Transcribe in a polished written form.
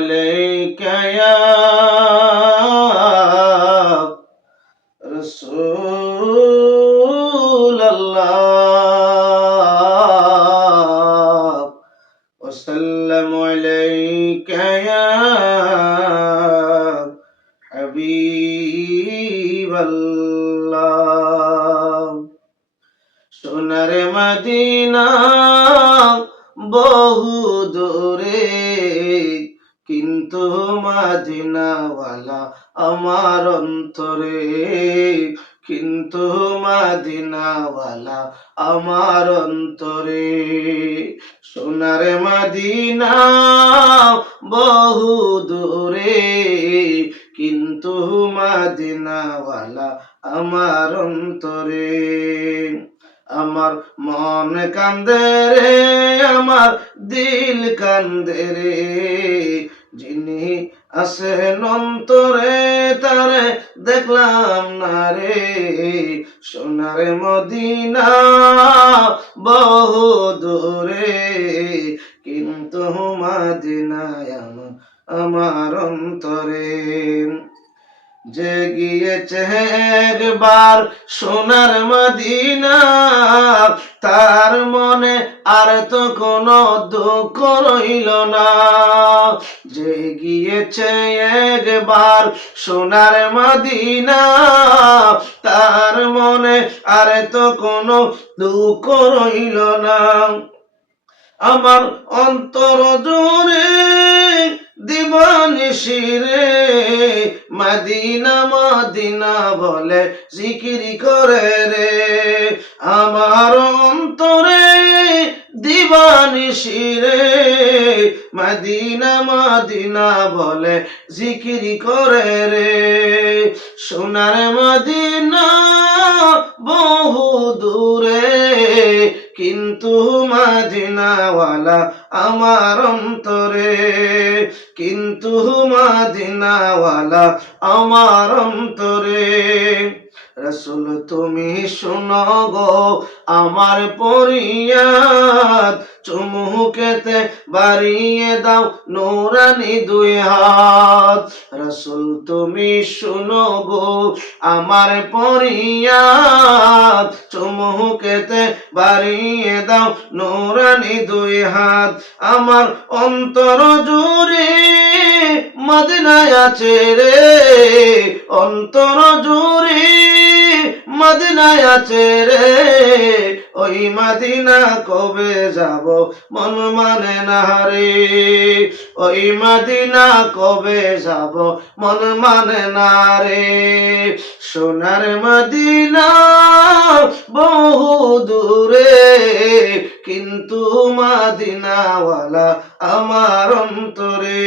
আলাইকা ইয়া রাসূলাল্লাহ ওয়াসাল্লামু আলাইকা ইয়া হাবিবাল্লাহ। সোনার মদিনা বহু দূরে, কিন্তু মদিনাওয়ালা আমার অন্তরে, কিন্তু মদিনাওয়ালা আমার অন্তরে। সোনার মদিনা বহু দূরে, কিন্তু মদিনাওয়ালা আমার অন্তরে। আমার মন কান্দে রে, আমার দিল কান্দে রে, যিনি আছেন অন্তরে তারে দেখলাম না রে। সোনার মদিনা বহু দূরে, কিন্তু মদিনায় আমার অন্তরে। যে গিয়েছে একবার সোনার মদিনা, তার মনে আর তো কোনো দুঃখ রইল না। যে গিয়েছে একবার সোনার মদিনা, তার মনে আর তো কোনো দুঃখ রইল না। আমার অন্তর জুড়ে দিবানিশি রে, মদিনা মদিনা বলে জিকির করে রে। আমার অন্তরে দিবানিশি রে, মদিনা মদিনা বলে জিকির করে রে। সোনার মদিনা বহু দূরে, কিন্তু মদিনাওয়ালা আমার অন্তরে, কিন্তু মদিনাওয়ালা আমার অন্তরে। রাসূল তুমি শোনো গো আমার ফরিয়াদ, চুমুকেতে বাড়িয়ে দাও নূরানি দুই হাত। রাসূল তুমি শোনো গো আমার ফরিয়াদ, চুমুকেতে বাড়িয়ে দাও নূরানি দুই হাত। আমার অন্তর জুড়ে মদিনায় আছে রে, অন্তর জুড়ে মদিনায় আছে রে। ওই মদিনা কবে যাব মন মানে না রে, ওই মদিনা কবে যাব মন মানে না রে। সোনার মদিনা বহু দূরে, কিন্তু মদিনাওয়ালা আমার অন্তরে।